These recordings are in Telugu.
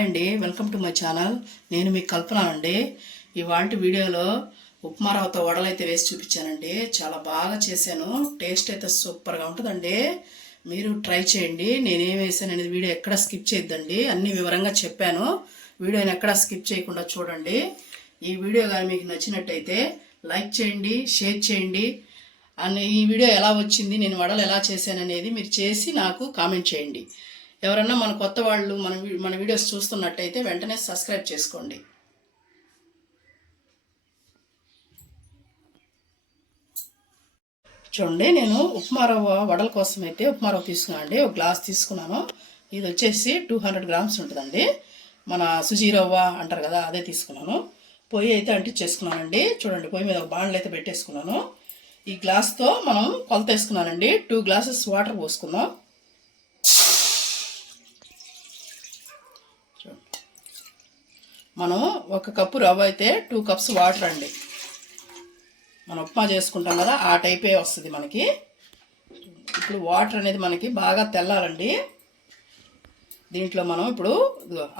హాయ్ అండి, వెల్కమ్ టు మై ఛానల్. నేను మీకు కల్పన అండి. ఇవాళ వీడియోలో ఉప్మా రవ్వతో వడలు అయితే వేసి చూపించానండి. చాలా బాగా చేశాను. టేస్ట్ అయితే సూపర్గా ఉంటుందండి. మీరు ట్రై చేయండి. నేనేం వేసాను అనేది వీడియో ఎక్కడ స్కిప్ చేయొద్దండి. అన్ని వివరంగా చెప్పాను. వీడియోని ఎక్కడ స్కిప్ చేయకుండా చూడండి. ఈ వీడియో కానీ మీకు నచ్చినట్టయితే లైక్ చేయండి, షేర్ చేయండి. ఈ వీడియో ఎలా వచ్చింది, నేను వడలు ఎలా చేశాను అనేది మీరు చేసి నాకు కామెంట్ చేయండి. ఎవరన్నా మన కొత్త వాళ్ళు మన వీడియోస్ చూస్తున్నట్టయితే వెంటనే సబ్స్క్రైబ్ చేసుకోండి. చూడండి, నేను ఉప్మా రవ్వ వడల కోసం అయితే ఉప్మా రవ్వ తీసుకున్నాను అండి. ఒక గ్లాస్ తీసుకున్నాను. ఇది వచ్చేసి 200 గ్రామ్స్ ఉంటుందండి. మన సుజీ రవ్వ అంటారు కదా, అదే తీసుకున్నాను. పొయ్యి అయితే అంటించేసుకున్నానండి. చూడండి, పొయ్యి మీద ఒక బాండ్లు అయితే పెట్టేసుకున్నాను. ఈ గ్లాస్తో మనం కొలత వేసుకున్నానండి. 2 గ్లాసెస్ వాటర్ పోసుకుందాం. మనం 1 కప్పు రవ్వ అయితే 2 కప్స్ వాటర్ అండి. మనం ఉప్మా చేసుకుంటాం కదా, ఆ టైపే వస్తుంది మనకి. ఇప్పుడు వాటర్ అనేది మనకి బాగా తెల్లాలండి. దీంట్లో మనం ఇప్పుడు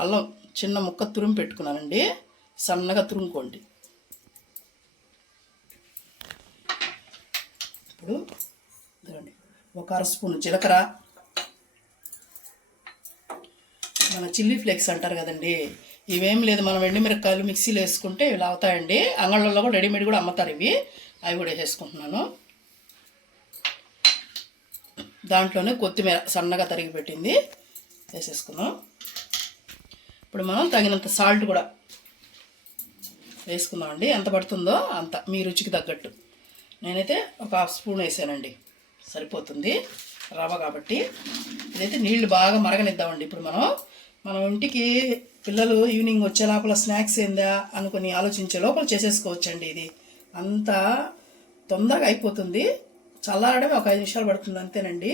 అల్లం చిన్న ముక్క తురుము పెట్టుకున్నానండి. సన్నగా తురుముకోండి. ఇప్పుడు 1 అర స్పూన్ జీలకర్ర, మన చిల్లీ ఫ్లేక్స్ అంటారు కదండి, ఇవేం లేదు, మనం ఎండుమిరపకాయలు మిక్సీలో వేసుకుంటే ఇలా అవుతాయండి. అంగళ్ళల్లో కూడా రెడీమేడ్ కూడా అమ్ముతారు ఇవి. అవి కూడా వేసేసుకుంటున్నాను. దాంట్లోనే కొత్తిమీర సన్నగా తరిగి పెట్టింది వేసేసుకున్నాం. ఇప్పుడు మనం తగినంత సాల్ట్ కూడా వేసుకుందామండి. ఎంత పడుతుందో అంత మీ రుచికి తగ్గట్టు. నేనైతే 1/2 స్పూన్ వేసానండి, సరిపోతుంది రవ్వ కాబట్టి. ఇదైతే నీళ్లు బాగా మరగనిద్దామండి. ఇప్పుడు మనం ఇంటికి పిల్లలు ఈవినింగ్ వచ్చే లోపల స్నాక్స్ ఏందా అనుకుని ఆలోచించే లోపల చేసేసుకోవచ్చండి. ఇది అంత తొందరగా అయిపోతుంది. చల్లారడమే ఒక 5 నిమిషాలు పడుతుంది అంతేనండి.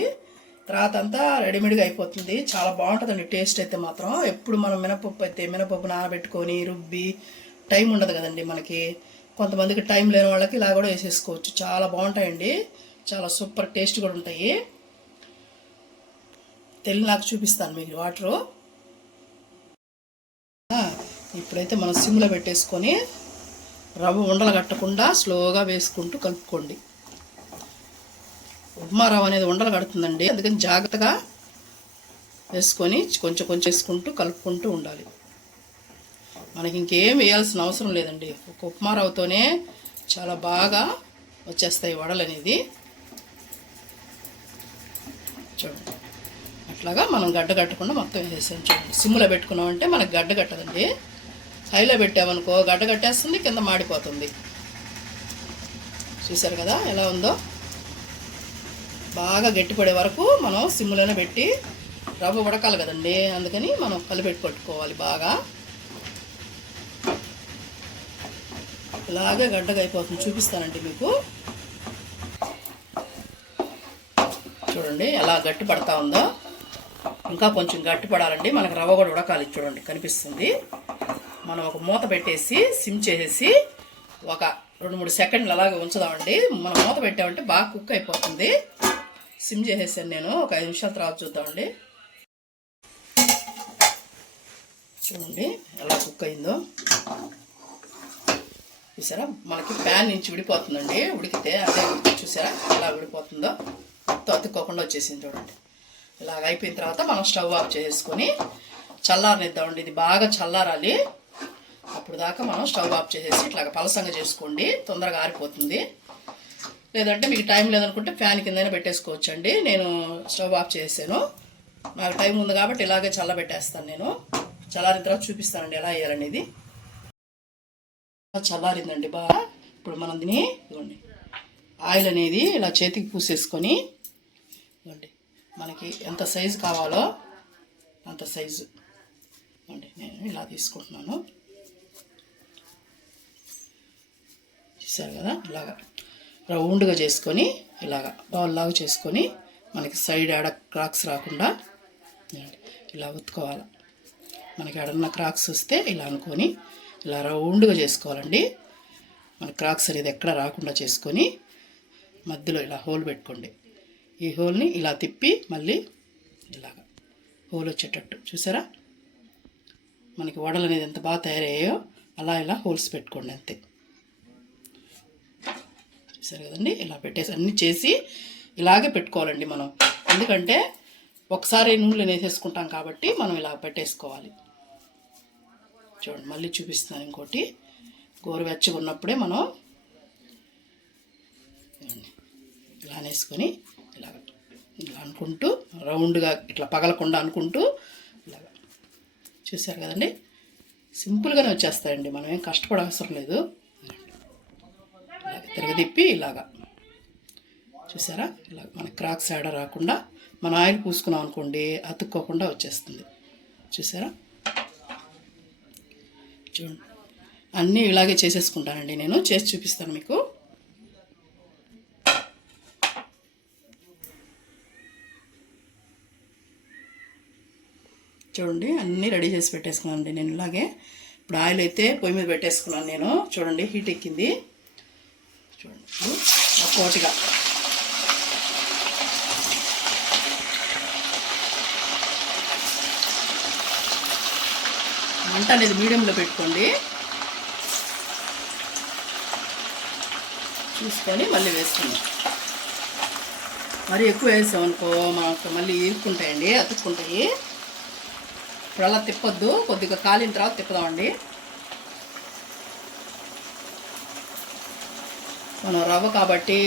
తర్వాత అంతా రెడీమేడ్గా అయిపోతుంది. చాలా బాగుంటుందండి టేస్ట్ అయితే మాత్రం. ఎప్పుడు మనం మినపప్పు నానబెట్టుకొని రుబ్బి టైం ఉండదు కదండి మనకి. కొంతమందికి టైం లేని వాళ్ళకి ఇలా కూడా వేసేసుకోవచ్చు. చాలా బాగుంటాయండి. చాలా సూపర్ టేస్ట్ కూడా ఉంటాయి. నాకు చూపిస్తాను మీకు వాటరు. ఇప్పుడైతే మనం సిమ్లో పెట్టేసుకొని రవ్వ ఉండలు కట్టకుండా స్లోగా వేసుకుంటూ కలుపుకోండి. ఉప్మా రవ్వ అనేది ఉండలు కడుతుందండి, అందుకని జాగ్రత్తగా వేసుకొని కొంచెం కొంచెం వేసుకుంటూ కలుపుకుంటూ ఉండాలి. మనకి ఇంకేం వేయాల్సిన అవసరం లేదండి. ఒక ఉప్మా రవ్వతోనే చాలా బాగా వచ్చేస్తాయి వడలు అనేది. చూడండి, అట్లాగా మనం గడ్డ కట్టకుండా మొత్తం వేసేసాం. చూడండి, సిమ్లో పెట్టుకున్నామంటే మనకు గడ్డ కట్టదండి. హైలో పెట్టామనుకో గడ్డ కట్టేస్తుంది, కింద మాడిపోతుంది. చూసారు కదా ఎలా ఉందో. బాగా గట్టిపడే వరకు మనం సిమ్లోనే పెట్టి, రవ్వ ఉడకాలి కదండి, అందుకని మనం కలిపెట్టి పట్టుకోవాలి బాగా. ఇలాగే గడ్డగా అయిపోతుంది. చూపిస్తానండి మీకు. చూడండి ఎలా గట్టి పడతా ఉందో. ఇంకా కొంచెం గట్టి పడాలండి, మనకు రవ్వ కూడా ఉడకాలి. చూడండి కనిపిస్తుంది. మనం ఒక మూత పెట్టేసి సిమ్ చేసేసి ఒక 2-3 సెకండ్లు అలాగే ఉంచుదామండి. మనం మూత పెట్టామంటే బాగా కుక్ అయిపోతుంది. సిమ్ చేసేసాను నేను. ఒక 5 నిమిషాల తర్వాత చూద్దామండి. చూడండి ఎలా కుక్ అయిందో. చూసారా, మనకి ప్యాన్ నుంచి విడిపోతుందండి. ఉడికితే అదే చూసారా ఎలా విడిపోతుందో. మొత్తం అతుక్కోకుండా వచ్చేసింది. చూడండి, ఇలాగ అయిపోయిన తర్వాత మనం స్టవ్ ఆఫ్ చేసుకొని చల్లారనిద్దామండి. ఇది బాగా చల్లారాలి. అప్పుడు దాకా మనం స్టవ్ ఆఫ్ చేసేసి ఇట్లాగ పలసంగా చేసుకోండి, తొందరగా ఆరిపోతుంది. లేదంటే మీకు టైం లేదనుకుంటే ఫ్యాన్ కిందైనా పెట్టేసుకోవచ్చండి. నేను స్టవ్ ఆఫ్ చేసాను, నాకు టైం ఉంది కాబట్టి ఇలాగే చల్లబెట్టేస్తాను. నేను చల్లారిన తర్వాత చూపిస్తానండి ఎలా వేయాలనేది. చల్లారిందండి బాగా. ఇప్పుడు మనం దీన్ని ఇవ్వండి, ఆయిల్ అనేది ఇలా చేతికి పూసేసుకొని ఇవ్వండి, మనకి ఎంత సైజు కావాలో అంత సైజు అండి నేను ఇలా తీసుకుంటున్నాను. చూసారు కదా, ఇలాగా రౌండ్గా చేసుకొని ఇలాగా బౌల్ లాగా చేసుకొని మనకి సైడ్ ఆడ క్రాక్స్ రాకుండా ఇలా ఉత్తుకోవాలి. మనకి ఆడన్న క్రాక్స్ వస్తే ఇలా అనుకొని ఇలా రౌండ్గా చేసుకోవాలండి. మన క్రాక్స్ అనేది ఎక్కడ రాకుండా చేసుకొని మధ్యలో ఇలా హోల్ పెట్టుకోండి. ఈ హోల్ని ఇలా తిప్పి మళ్ళీ ఇలాగ హోల్ వచ్చేటట్టు చూసారా. మనకి వడలు అనేది ఎంత బాగా తయారయ్యాయో అలా ఇలా హోల్స్ పెట్టుకోండి అంతే. చూసారు కదండి, ఇలా పెట్టేసి అన్నీ చేసి ఇలాగే పెట్టుకోవాలండి మనం. ఎందుకంటే ఒకసారి నూనెలో వేసేసుకుంటాం కాబట్టి మనం ఇలా పెట్టేసుకోవాలి. చూడండి మళ్ళీ చూపిస్తున్నాను ఇంకోటి. గోరువెచ్చగా ఉన్నప్పుడే మనం ఇలా వేసుకొని ఇలా అనుకుంటూ రౌండ్గా ఇట్లా పగలకుండా అనుకుంటూ ఇలాగా. చూసారు కదండి, సింపుల్గానే వచ్చేస్తాయండి, మనం ఏం కష్టపడ అవసరం లేదు. ఇలాగ తిరగదిప్పి ఇలాగా చూసారా, ఇలా మనకి క్రాక్స్ ఆడ రాకుండా మన ఆయిల్ పూసుకున్నాం అనుకోండి అతుక్కోకుండా వచ్చేస్తుంది. చూసారా, చూడండి అన్నీ ఇలాగే చేసేసుకుంటానండి నేను. చేసి చూపిస్తాను మీకు. చూడండి అన్నీ రెడీ చేసి పెట్టేసుకున్నానండి నేను ఇలాగే. ఇప్పుడు ఆయిల్ అయితే పొయ్యి మీద పెట్టేసుకున్నాను నేను. చూడండి హీట్ ఎక్కింది. చూడండి ఒక్కోటిగా మంట అనేది మీడియంలో పెట్టుకోండి. చూసుకొని మళ్ళీ వేసుకుందాం. మరి ఎక్కువ వేసామనుకో మాకు మళ్ళీ ఇరుక్కుంటాయండి, అతుక్కుంటాయి. ఇప్పుడు అలా తిప్పొద్దు, కొద్దిగా కాలిన తర్వాత తిప్పుదామండి. మనం రవ్వ కాబట్టి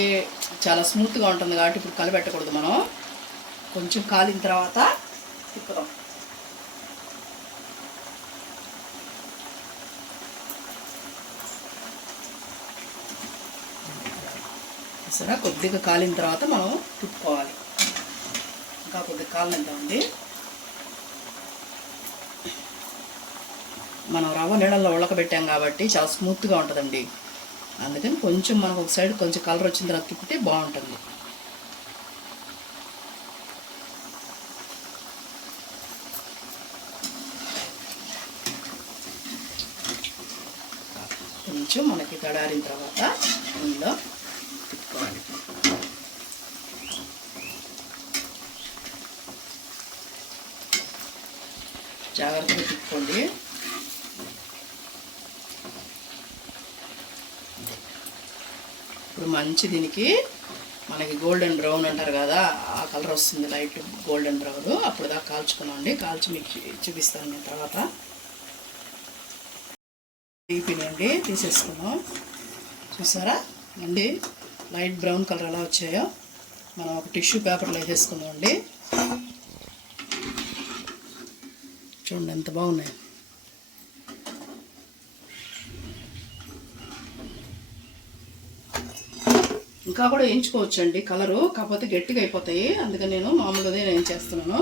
చాలా స్మూత్గా ఉంటుంది కాబట్టి ఇప్పుడు కలిపెట్టకూడదు. మనం కొంచెం కాలిన తర్వాత తిప్పుదాం. సరే, కొద్దిగా కాలిన తర్వాత మనం తిప్పుకోవాలి. ఇంకా కొద్దిగా కాలిద్దామండి. మనం రవ్వ నీళ్ళల్లో ఉడకబెట్టాం కాబట్టి చాలా స్మూత్గా ఉంటుందండి. అందుకని కొంచెం మనకు ఒక సైడ్ కొంచెం కలర్ వచ్చిన తర్వాత తిప్పితే బాగుంటుంది. కొంచెం మనకి తడారిన తర్వాత ఇందులో తిప్పుకోవాలి. జాగ్రత్తగా తిప్పుకోండి. ఇప్పుడు మంచి దీనికి మనకి గోల్డెన్ బ్రౌన్ అంటారు కదా, ఆ కలర్ వస్తుంది, లైట్ గోల్డెన్ బ్రౌన్. అప్పుడు దాకా కాల్చుకున్నాండి. కాల్చి మీకు చూపిస్తాను నేను తర్వాత. తీపినండి తీసేసుకున్నాం. చూసారా అండి లైట్ బ్రౌన్ కలర్ ఎలా వచ్చాయో. మనం ఒక టిష్యూ పేపర్లో వేసేసుకుందాం అండి. చూడండి ఎంత బాగున్నాయి. ఇంకా కూడా వేయించుకోవచ్చండి కలరు, కాకపోతే గట్టిగా అయిపోతాయి. అందుకని నేను మామూలుగా నేను చేస్తున్నాను.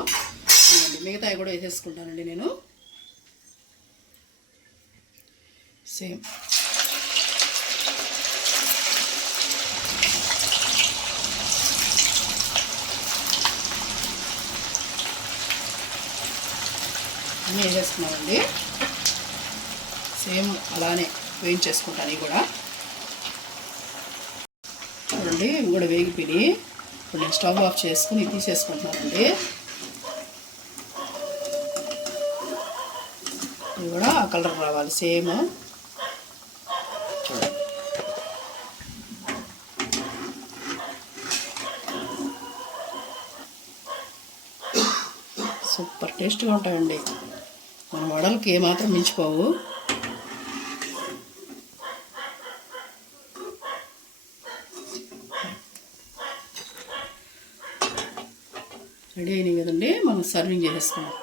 మిగతావి కూడా వేసేసుకుంటానండి నేను. సేమ్ అన్నీ వేసేసుకున్నామండి. సేమ్ అలానే వేయించేసుకుంటాను. ఇవి కూడా చూడండి, ఇవి కూడా వేగిపోయి. ఇప్పుడు నేను స్టవ్ ఆఫ్ చేసుకుని తీసేసుకుంటున్నానండి. ఇవి కూడా ఆ కలర్ రావాలి సేమ్. చూడండి సూపర్ టేస్ట్గా ఉంటాయండి. మన వడలకి ఏమాత్రం మించిపోవు. రెడీ అయినాయి కదండి, మనం సర్వింగ్ చేసేసుకున్నాం.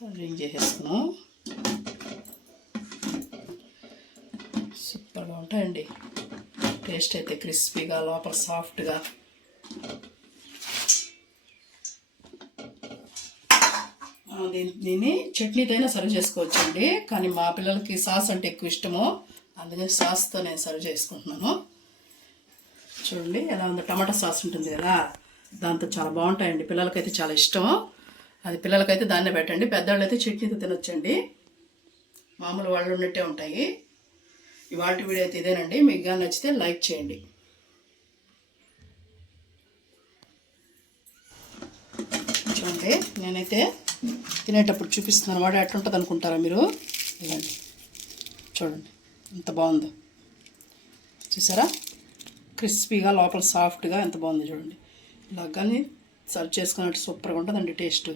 సర్వింగ్ చేసేసుకున్నాం. సూపర్గా ఉంటాయండి. టేస్ట్ అయితే క్రిస్పీగా, లోపల సాఫ్ట్గా. దీన్ని చట్నీతో అయినా సర్వ్ చేసుకోవచ్చండి, కానీ మా పిల్లలకి సాస్ అంటే ఎక్కువ ఇష్టము. అందుకని సాస్తో నేను సర్వ్ చేసుకుంటున్నాను. చూడండి ఎలా ఉందో. టమాటా సాస్ ఉంటుంది కదా, దాంతో చాలా బాగుంటాయండి. పిల్లలకైతే చాలా ఇష్టం. అది పిల్లలకైతే దాన్నే పెట్టండి. పెద్దవాళ్ళు అయితే చట్నీతో తినొచ్చండి. మామూలు వాళ్ళు ఉన్నట్టే ఉంటాయి. ఇవాళ వీడియో అయితే ఇదేనండి. మీకు కానీ నచ్చితే లైక్ చేయండి. చూడండి నేనైతే తినేటప్పుడు చూపిస్తున్నాను వాడు ఎట్లుంటుంది అనుకుంటారా మీరు? ఇలాంటి చూడండి ఎంత బాగుందో, చూసారా? క్రిస్పీగా లోపల సాఫ్ట్గా ఎంత బాగుందో చూడండి. ఇలా కానీ సర్వ్ చేసుకున్నట్టు సూపర్గా ఉంటుందండి టేస్ట్.